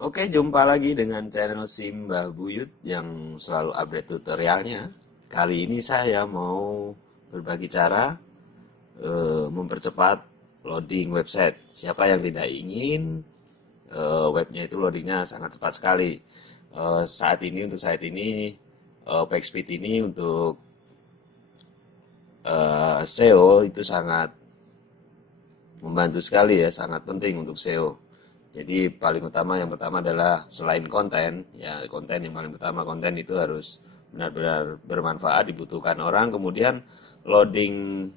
Oke, jumpa lagi dengan channel Simba Buyut yang selalu update tutorialnya. Kali ini saya mau berbagi cara mempercepat loading website. Siapa yang tidak ingin webnya itu loadingnya sangat cepat sekali. Untuk saat ini page speed ini untuk SEO itu sangat membantu sekali ya, sangat penting untuk SEO. Jadi yang pertama adalah selain konten, ya konten yang paling utama, konten itu harus benar-benar bermanfaat, dibutuhkan orang. Kemudian loading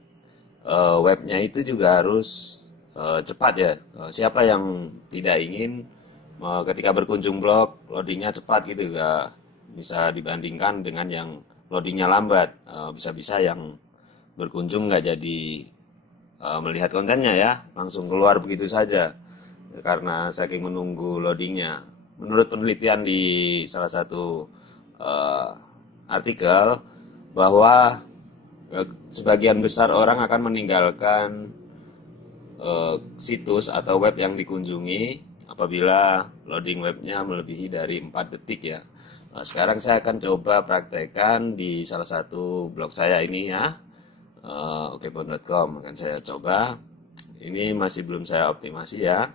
webnya itu juga harus cepat ya. Siapa yang tidak ingin ketika berkunjung blog loadingnya cepat gitu, gak bisa dibandingkan dengan yang loadingnya lambat. Bisa-bisa yang berkunjung nggak jadi melihat kontennya ya, langsung keluar begitu saja karena saking menunggu loadingnya. Menurut penelitian di salah satu artikel bahwa sebagian besar orang akan meninggalkan situs atau web yang dikunjungi apabila loading webnya melebihi dari 4 detik ya. Sekarang saya akan coba praktekkan di salah satu blog saya ini ya, okebon.com. Akan saya coba. Ini masih belum saya optimasi ya.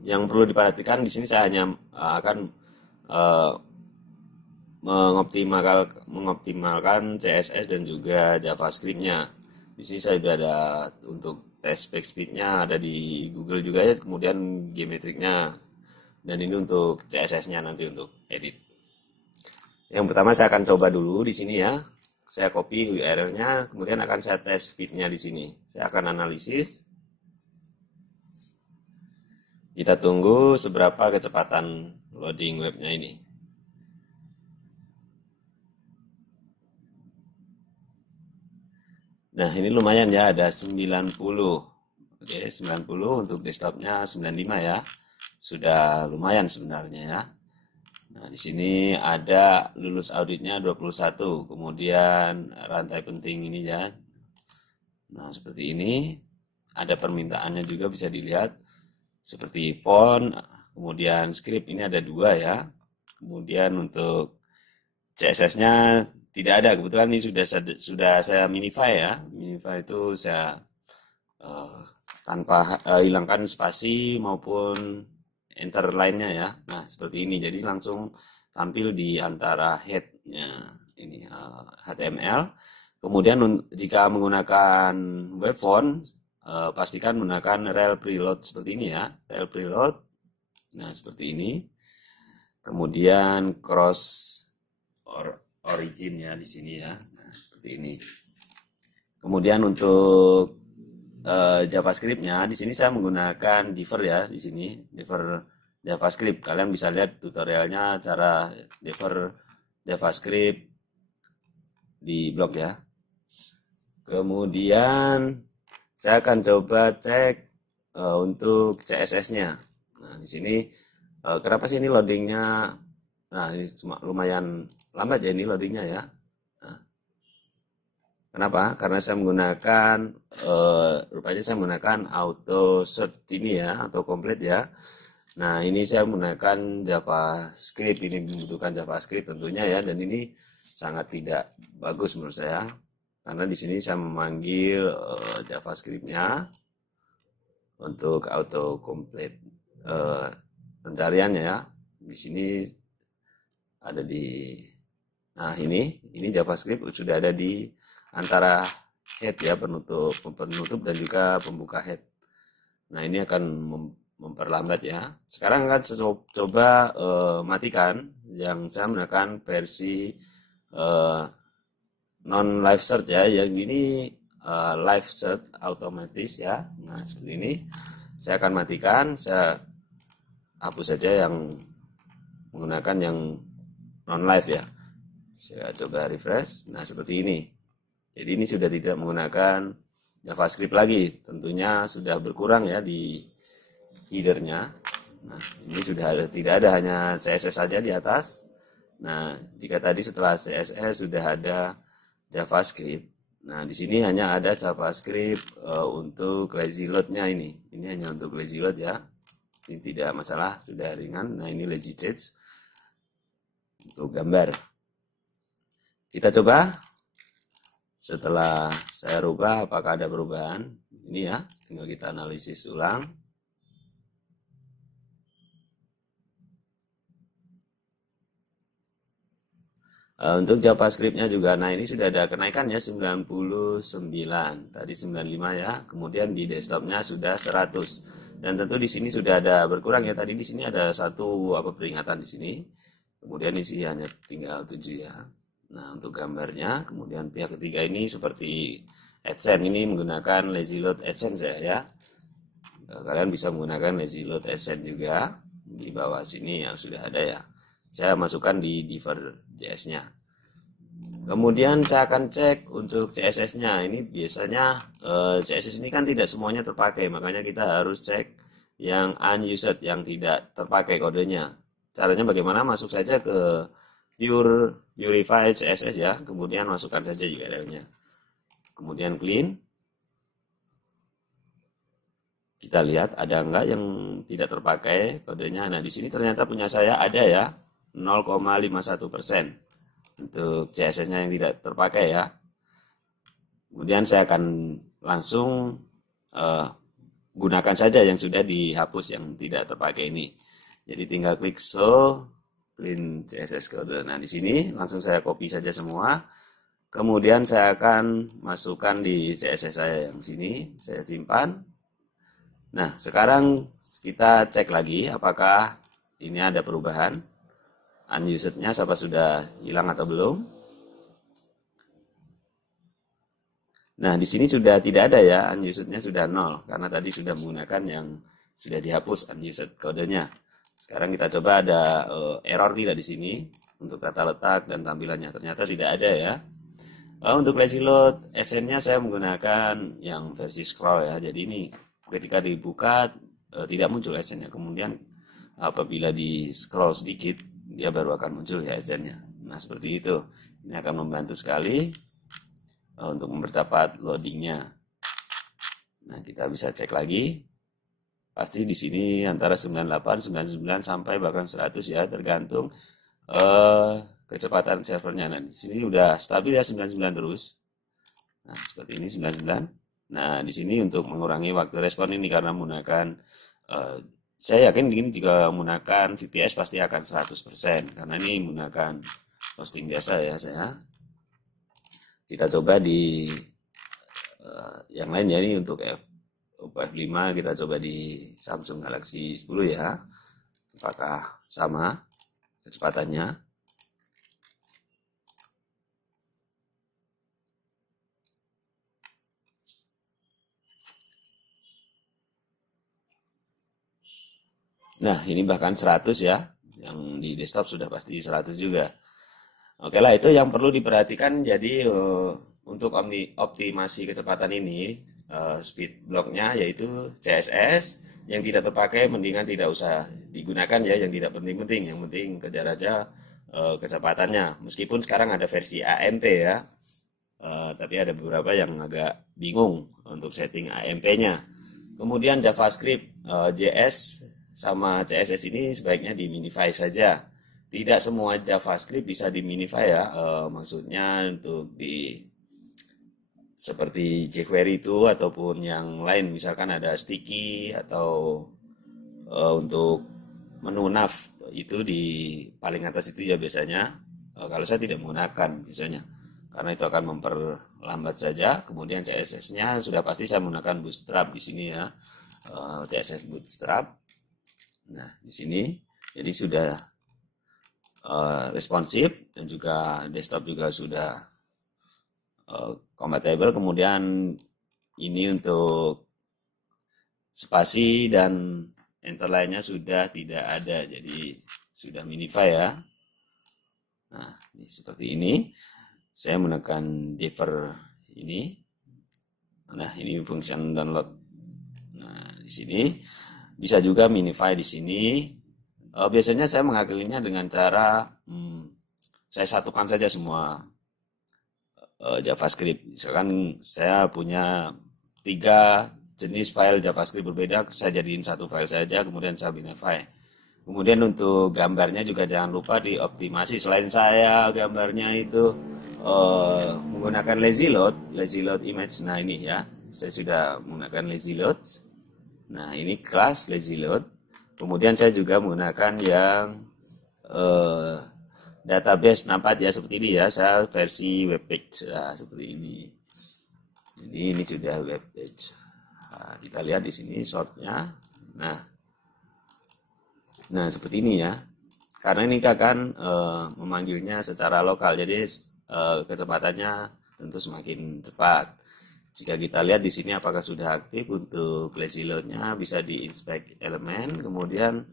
Yang perlu diperhatikan di sini saya hanya akan mengoptimalkan CSS dan juga JavaScript-nya. Di sini saya sudah ada untuk tes page speed-nya, ada di Google juga ya, kemudian geometriknya, dan ini untuk CSS-nya nanti untuk edit. Yang pertama saya akan coba dulu di sini ya. Saya copy URL-nya, kemudian akan saya tes speed-nya di sini. Saya akan analisis. Kita tunggu seberapa kecepatan loading webnya ini. Nah, ini lumayan ya, ada 90. Oke, 90 untuk desktopnya 95 ya. Sudah lumayan sebenarnya ya. Nah, di sini ada lulus auditnya 21. Kemudian rantai penting ini ya. Nah, seperti ini. Ada permintaannya juga bisa dilihat. Seperti font, kemudian script ini ada 2 ya. Kemudian untuk CSS-nya tidak ada, kebetulan ini sudah saya minify ya. Minify itu saya tanpa hilangkan spasi maupun enter lainnya ya. Nah, seperti ini. Jadi langsung tampil di antara head-nya ini HTML. Kemudian jika menggunakan web font, pastikan menggunakan rel preload seperti ini ya. Rel preload. Nah, seperti ini. Kemudian cross origin ya di sini ya. Nah, seperti ini. Kemudian untuk JavaScript-nya di sini saya menggunakan Diver ya, di sini Diver JavaScript. Kalian bisa lihat tutorialnya cara Diver JavaScript di blog ya. Kemudian saya akan coba cek untuk CSS-nya. Nah, di sini kenapa sih ini loadingnya? Nah, ini cuma lumayan lambat ya ini loadingnya ya. Nah, kenapa? Karena saya menggunakan rupanya saya menggunakan auto search ini ya, auto complete ya. Nah, ini saya menggunakan JavaScript, ini membutuhkan JavaScript tentunya ya, dan ini sangat tidak bagus menurut saya. Karena di sini saya memanggil JavaScript-nya untuk auto complete pencariannya ya. Di sini ada di, nah ini JavaScript sudah ada di antara head ya, penutup dan juga pembuka head. Nah, ini akan memperlambat ya. Sekarang akan saya coba matikan yang saya menggunakan versi non live search ya. Yang ini live search otomatis ya. Nah, seperti ini. Saya akan matikan, saya hapus saja yang menggunakan yang non live ya. Saya coba refresh. Nah, seperti ini. Jadi ini sudah tidak menggunakan JavaScript lagi. Tentunya sudah berkurang ya di headernya. Nah, ini sudah tidak ada, hanya CSS saja di atas. Nah, jika tadi setelah CSS sudah ada JavaScript. Nah, di sini hanya ada JavaScript untuk lazy load-nya ini. Ini hanya untuk lazy load ya. ini tidak masalah, sudah ringan. Nah, ini Legitech untuk gambar. Kita coba setelah saya rubah apakah ada perubahan. Ini ya, tinggal kita analisis ulang. Untuk JavaScript-nya juga, nah ini sudah ada kenaikan ya, 99, tadi 95 ya, kemudian di desktop-nya sudah 100, dan tentu di sini sudah ada berkurang ya, tadi di sini ada satu peringatan di sini, kemudian isi hanya tinggal 7 ya. Nah untuk gambarnya, kemudian pihak ketiga ini seperti AdSense, ini menggunakan Lazy Load AdSense ya. Kalian bisa menggunakan Lazy Load AdSense juga, di bawah sini yang sudah ada ya. Saya masukkan di Diver.js-nya. Kemudian saya akan cek untuk CSS-nya. Ini biasanya CSS ini kan tidak semuanya terpakai, makanya kita harus cek yang unused, yang tidak terpakai kodenya. Caranya bagaimana? Masuk saja ke Purify CSS ya, kemudian masukkan saja URL-nya. Kemudian clean. Kita lihat ada enggak yang tidak terpakai kodenya. Nah, di sini ternyata punya saya ada ya. 0,51% untuk CSS-nya yang tidak terpakai ya. Kemudian saya akan langsung gunakan saja yang sudah dihapus yang tidak terpakai ini. Jadi tinggal klik show clean CSS code. Nah, di sini langsung saya copy saja semua. Kemudian saya akan masukkan di CSS saya yang sini, saya simpan. Nah, sekarang kita cek lagi apakah ini ada perubahan. Unused-nya siapa sudah hilang atau belum? Nah, di sini sudah tidak ada ya, unused-nya sudah 0 karena tadi sudah menggunakan yang sudah dihapus unused kodenya. Sekarang kita coba ada error tidak di sini untuk tata letak dan tampilannya, ternyata tidak ada ya. Untuk Lazy Load AdSense-nya saya menggunakan yang versi scroll ya. Jadi ini ketika dibuka tidak muncul AdSense-nya, kemudian apabila di scroll sedikit dia baru akan muncul ya AdSense-nya. Nah, seperti itu. Ini akan membantu sekali untuk mempercepat loadingnya. Nah, kita bisa cek lagi. Pasti di sini antara 98, 99 sampai bahkan 100 ya, tergantung kecepatan servernya. Nah, di sini udah stabil ya 99 terus. Nah, seperti ini 99. Nah, di sini untuk mengurangi waktu respon ini karena menggunakan saya yakin ini jika menggunakan VPS pasti akan 100% karena ini menggunakan hosting biasa ya saya. Kita coba di yang lain ya, ini untuk F5 kita coba di Samsung Galaxy 10 ya. Apakah sama kecepatannya? Nah, ini bahkan 100 ya. Yang di desktop sudah pasti 100 juga. Oke lah, itu yang perlu diperhatikan. Jadi untuk optimasi kecepatan ini, speed blocknya yaitu CSS yang tidak terpakai mendingan tidak usah digunakan ya, yang tidak penting-penting. Yang penting kejar aja kecepatannya. Meskipun sekarang ada versi AMP ya, tapi ada beberapa yang agak bingung untuk setting AMP-nya. Kemudian JavaScript, JS sama CSS ini sebaiknya di minify saja. Tidak semua JavaScript bisa di minify ya. Maksudnya untuk di seperti jQuery itu ataupun yang lain, misalkan ada sticky atau untuk menu nav itu di paling atas itu ya biasanya. Kalau saya tidak menggunakan biasanya karena itu akan memperlambat saja. Kemudian CSS-nya sudah pasti saya menggunakan Bootstrap di sini ya. CSS Bootstrap. Nah, di sini jadi sudah responsif dan juga desktop juga sudah compatible. Kemudian ini untuk spasi dan enter lainnya sudah tidak ada, jadi sudah minify ya. Nah, ini seperti ini. Saya menekan Diver ini. Nah, ini function download. Nah, di sini bisa juga minify di sini. Biasanya saya mengakhirinya dengan cara saya satukan saja semua JavaScript. Misalkan saya punya 3 jenis file JavaScript berbeda, saya jadiin satu file saja, kemudian saya binify. Kemudian untuk gambarnya juga jangan lupa dioptimasi. Selain saya gambarnya itu menggunakan lazy load image. Nah ini ya, saya sudah menggunakan lazy load. Nah ini kelas lazy load. Kemudian saya juga menggunakan yang database nampak ya seperti ini ya. Saya versi webpage seperti ini. Jadi ini sudah webpage. Nah, kita lihat di sini shortnya. Nah seperti ini ya. Karena ini akan memanggilnya secara lokal, jadi kecepatannya tentu semakin cepat. Jika kita lihat di sini apakah sudah aktif untuk lazy load-nya, bisa di inspect elemen, kemudian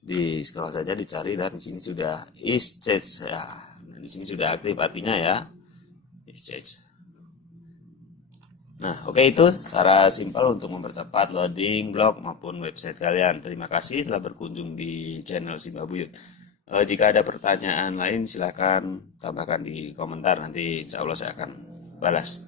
di scroll saja dicari dan di sini sudah is change ya. Nah, di sini sudah aktif artinya ya is change. Nah, oke, itu cara simpel untuk mempercepat loading blog maupun website kalian. Terima kasih telah berkunjung di channel Simba Buyut. Jika ada pertanyaan lain silahkan tambahkan di komentar, nanti insya Allah saya akan balas.